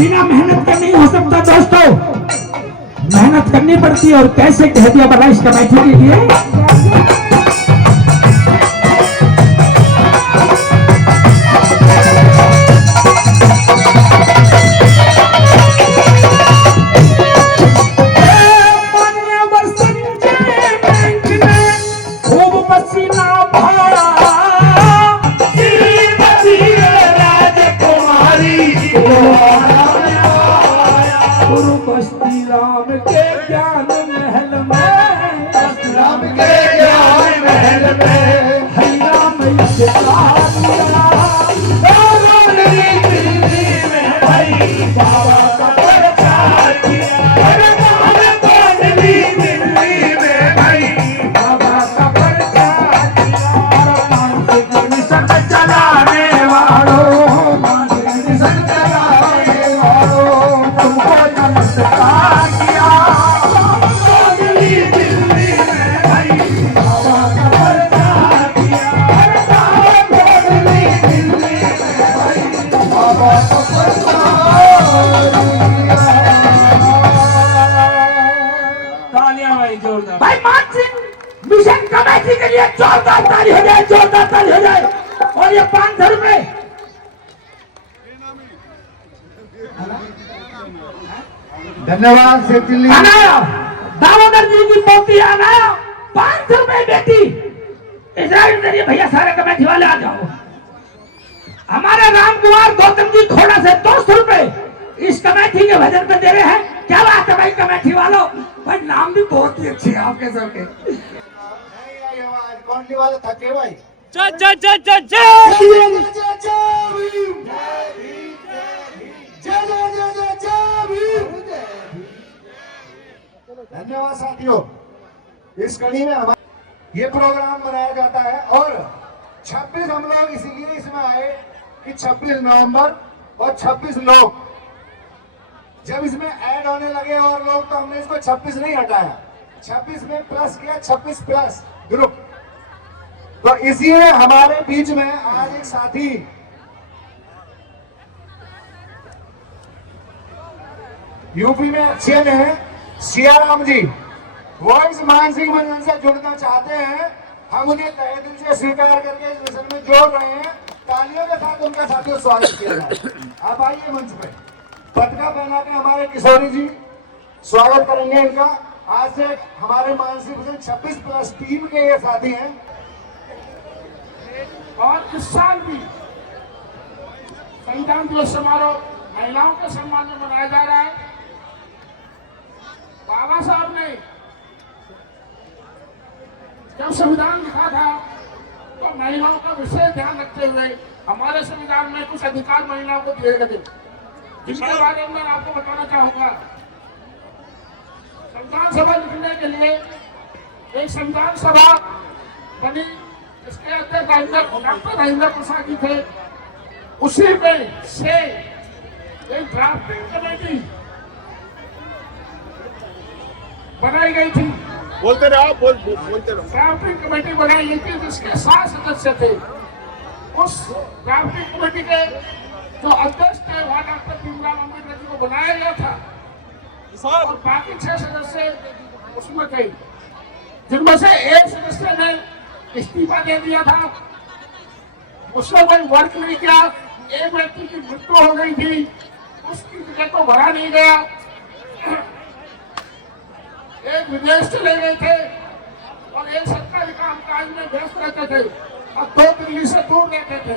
बिना मेहनत के नहीं हो सकता दोस्तों, मेहनत करनी पड़ती है। और कैसे कह दिया बड़ा इस कमेटी के लिए। भाई मान सिंह मिशन कमेटी के लिए जोरदार ताली हो जाए, जोरदार ताली हो जाए। और ये 500 रुपए धन्यवाद शेख दिल्ली। अनाया दामोदर जी की पोती अनाया 500 रुपए बेटी। इजराइल करिए भैया, सारे कमेटी वाले आ जाओ। हमारे राम कुमार गौतम जी खोड़ा से 200 रुपए इस कमेटी के भजन पे दे रहे हैं। क्या बात है भाई कमेटी वालों, भाई नाम भी बहुत ही अच्छे हैं आपके सबके। कौन वाले थके भाई। जय जय जय जय जय धन्यवाद साथियों। इस कड़ी में हमारा ये प्रोग्राम बनाया जाता है और 26 हम लोग इसीलिए इसमें आए कि 26 नवंबर और 26 लोग जब इसमें ऐड होने लगे और लोग, तो हमने इसको 26 नहीं हटाया, 26 में प्लस किया, 26 प्लस ग्रुप। तो इसीलिए हमारे बीच में आज एक साथी यूपी में अच्छे हैं, सियाराम जी, वो इस मानसिक बंधन से जुड़ना चाहते हैं। हम उन्हें तहे दिल से स्वीकार करके इस मिशन में जोड़ रहे हैं। तालियों के साथ उनका साथियों स्वागत किया जाए। आप आइए मंच पे। पटका पहना के हमारे किशोरी जी स्वागत करेंगे इनका। आज से हमारे मानसिक मिशन 26 प्लस टीम के ये साथी हैं। और इस साल भी संविधान दिवस समारोह महिलाओं के सम्मान में मनाया जा रहा है। बाबा साहब ने जब संविधान लिखा था तो महिलाओं का विशेष ध्यान रखते हुए हमारे संविधान में कुछ अधिकार महिलाओं को दिए गए, जिसके बारे में मैं आपको बताना चाहूंगा। संविधान सभा लिखने के लिए एक संविधान सभा बनी, इसके अध्यक्ष डॉक्टर राजेंद्र प्रसाद जी थे। उसी में से एक ड्राफ्टिंग कमेटी बनाई गई थी। बोलते रहो, बोलते रहो। ड्राफ्टिंग कमेटी बनाई गई थी जिसके 7 सदस्य थे। उस ड्राफ्टिंग कमेटी के जो अध्यक्ष थे वह डॉक्टर भीमराव अम्बेडकर जी को बनाया गया था और बाकी 6 सदस्य उसमें थे, जिनमें से एक सदस्य ने इस्तीफा दे दिया था। उसने कोई वर्क नहीं किया, एक व्यक्ति की मृत्यु हो गई थी, उसकी जगह को भरा नहीं गया। एक विदेश चले गए थे और एक सरकारी कामकाज में व्यस्त रहते थे और 2 दिल्ली से दूर रहते थे।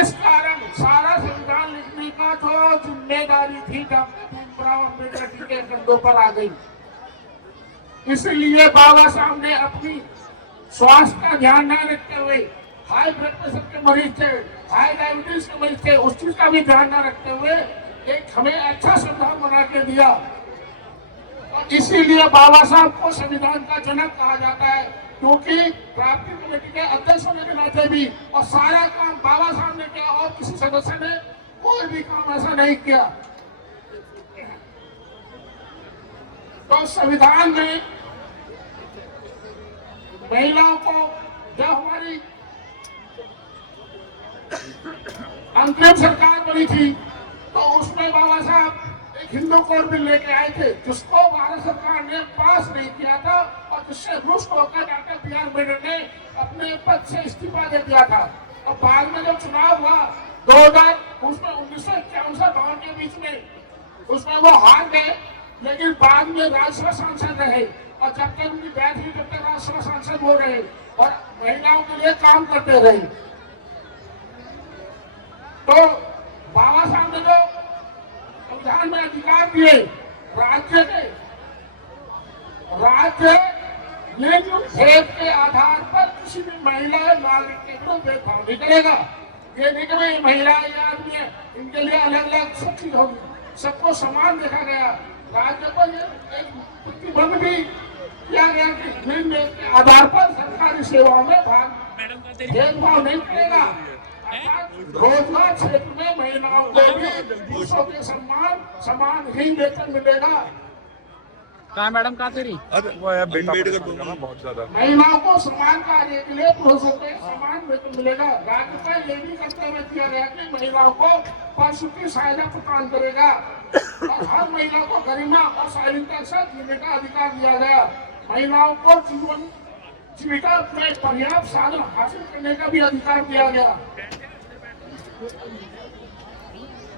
इस कारण सारा संविधान लिखने का जो जिम्मेदारी थी डॉक्टर भीमराव अम्बेडकर जी के कंधों पर आ गई। इसलिए बाबा साहब ने अपनी स्वास्थ्य का ध्यान न रखते हुए, हाई ब्लड प्रेशर के मरीज थे, हाई डायबिटीज के मरीज थे, उस चीज का भी ध्यान न रखते हुए एक हमें अच्छा संविधान बना के दिया। और इसीलिए बाबा साहब को संविधान का जनक कहा जाता है, क्योंकि ड्राफ्टिंग कमेटी के अध्यक्ष होने के नाते भी और सारा काम बाबा साहब ने किया और किसी सदस्य ने कोई भी काम ऐसा नहीं किया। तो संविधान में महिलाओं को जब हमारी अंतरिम सरकार बनी थी तो उस बाबा साहब एक हिंदू कोड बिल लेके आए थे जिसको भारत सरकार ने पास नहीं किया था और जिससे रुष्ट होकर डॉक्टर बी आर अम्बेडकर ने अपने पद से इस्तीफा दे दिया था। और बाद में जब चुनाव हुआ 2000 उसमें 1951 के बीच में उसमें वो हार गए, लेकिन बाद में राज्यसभा सांसद रहे और जब तक उनकी बैठ हुई तब तक राज्यसभा सांसद हो रहे और महिलाओं के लिए काम करते रहे। तो बाबा साहब ने जो संविधान में अधिकार दिए राज्य लिंग भेद के आधार पर किसी भी महिला नागरिक के विरुद्ध भेदभाव नहीं करेगा। ये नहीं कि भाई महिला या आदमी है इनके लिए अलग अलग सब चीज होगी, सबको समान देखा गया। राज्य को ये एक प्रतिबंध भी किया गया कि लिंग भेद के आधार पर सरकारी सेवाओं में भेदभाव नहीं करेगा। रोजगार क्षेत्र में महिलाओं को भी पुरुषों के समान ही वेतन मिलेगा। कहाँ मैडम कहाँ तेरी? वो है बहुत ज्यादा। महिलाओं को समान कार्य के लिए पुरुषों के समान वेतन मिलेगा। राज्य पर यह भी कर्तव्य किया गया कि महिलाओं को प्रसूति सहायता प्रदान करेगा और हर महिला को गरिमा और शालीनता के साथ जीने का अधिकार दिया गया। महिलाओं को जीविका में पर्याप्त साधन हासिल करने का भी अधिकार दिया गया।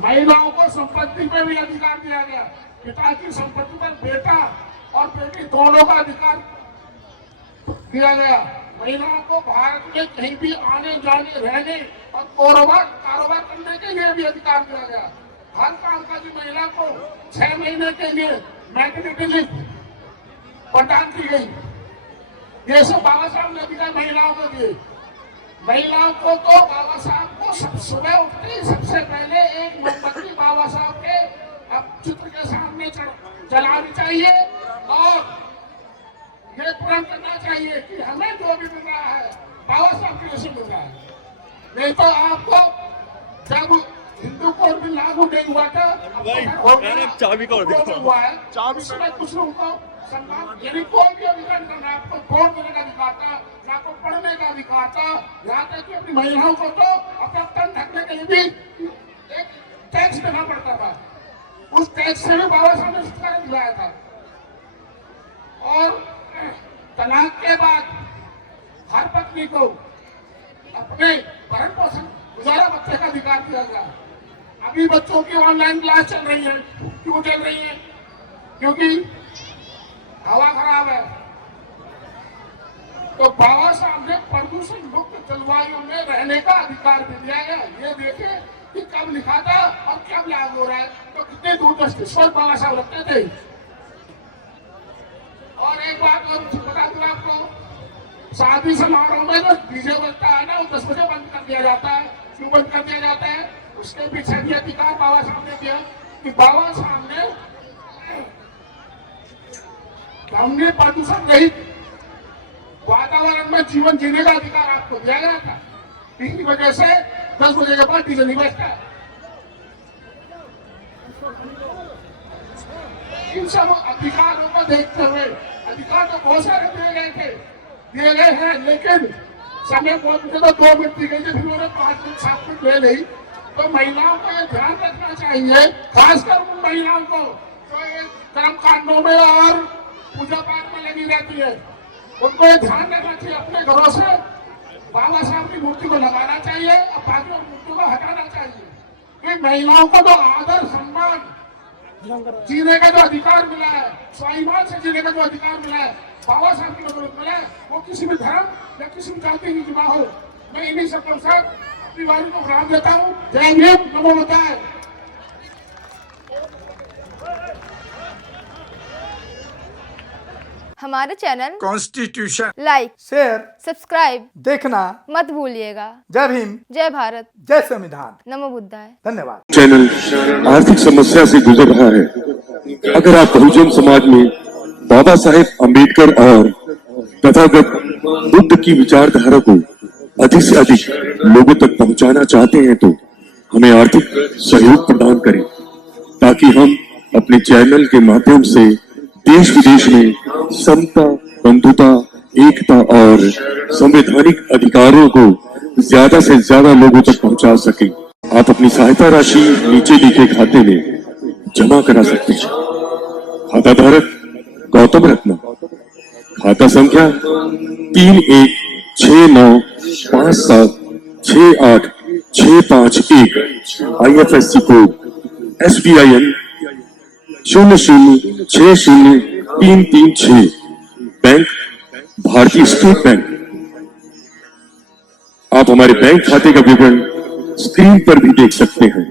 महिलाओं को संपत्ति में भी अधिकार दिया गया। पिता की संपत्ति पर बेटा और बेटी दोनों का अधिकार दिया गया। महिलाओं को भारत में कहीं भी आने जाने रहने और कारोबार करने के लिए भी अधिकार दिया गया। हर कामकाजी महिला को 6 महीने के लिए मैटरनिटी लीव प्रदान की गई। ये सब बाबा साहब ने अधिकार महिलाओं को दिए। महिलाओं को तो बाबा साहब को सुबह उठते ही सबसे पहले एक मोमबत्ती बाबा साहब के चित्र के सामने जलानी चाहिए और ये प्रण करना चाहिए कि हमें जो भी मिल रहा है बाबा साहब की वजह से मिल रहा है। नहीं तो आपको जब हिंदू कोड भी लागू नहीं हुआ था चाबी का हुआ है, इसमें कुछ लोगों को सम्मान यदि कोई भी अधिकार करना आपको वोट देने का अधिकार था, आपको पढ़ने का अधिकार था, यहाँ तक कि अपनी महिलाओं को तो अपना तन ढकने के लिए भी एक टैक्स देना पड़ता था। उस टैक्स से भी बाबा साहब ने छुटकारा दिलाया था। और तलाक के बाद हर पत्नी को अपने भरण पोषण गुजारा बच्चे का अधिकार दिया गया। अभी बच्चों की ऑनलाइन क्लास चल रही है, क्यों चल रही है? क्योंकि हवा खराब है। तो बाबा साहब ने प्रदूषण मुक्त जलवायु में रहने का अधिकार भी दिया गया। ये देखे कि कब लिखा था और कब लागू हो रहा है, तो कितने दूरदर्शी सोच बाबा साहब रखते थे। और एक बात और बता दूं आपको, शादी समारोह में जो डीजे बजता है ना, वो 10 बजे बंद कर दिया जाता है। क्यों बंद कर दिया जाता है? उसके पीछे भी अधिकार बाबा साहब ने दिया कि बाबा साहब ने हमने प्रदूषण रहित वातावरण में जीवन जीने का अधिकार आपको दिया गया था। इसी वजह से 10 बजे के बाद डीजे नहीं बजता है। इन सब अधिकारों को देखते हुए अधिकार तो बहुत सारे दिए गए हैं, लेकिन समय बहुत मुझे तो 2 मिनट दी गई थी, फिर उन्होंने 5 मिनट 7 मिनट ले ली। तो महिलाओं को ये ध्यान रखना चाहिए, खासकर उन महिलाओं को जो ये कर्म कांडों में और पूजा पाठ में लगी रहती है, उनको ये ध्यान रखना चाहिए। अपने घरों से बाबा साहब की मूर्ति को लगाना चाहिए और बाकी मूर्ति को हटाना चाहिए। कि महिलाओं को तो आदर सम्मान जीने का जो अधिकार मिला है, स्वाभिमान से जीने का जो अधिकार मिला है, बाबा साहब की मदद मिला है, वो किसी भी धर्म या किसी भी जाति की जुमा हो। मैं इन्हीं सब के साथ अपनी वाणी को विराम देता हूँ। जय भीम, नमो बुद्धाय। हमारे channel constitution like, share, subscribe देखना मत भूलिएगा। जय भीम, जय भारत, जय संविधान, नमो बुद्धाय। धन्यवाद। चैनल आर्थिक समस्या से गुजर रहा है। अगर आप बहुजन समाज में बाबा साहेब अम्बेडकर और तथागत बुद्ध की विचारधारा को अधिक से अधिक लोगों तक पहुंचाना चाहते हैं तो हमें आर्थिक सहयोग प्रदान करें, ताकि हम अपने चैनल के माध्यम से देश विदेश में समता, बंधुता, एकता और संवैधानिक अधिकारों को ज्यादा से ज्यादा लोगों तक पहुंचा सकें। आप अपनी सहायता राशि नीचे लिखे खाते में जमा करा सकते हैं। खाता धारक गौतम रत्न, खाता संख्या 3169576865 IFSC कोड SBIN 0060336, बैंक भारतीय स्टेट बैंक। आप हमारे बैंक खाते का विवरण स्क्रीन पर भी देख सकते हैं।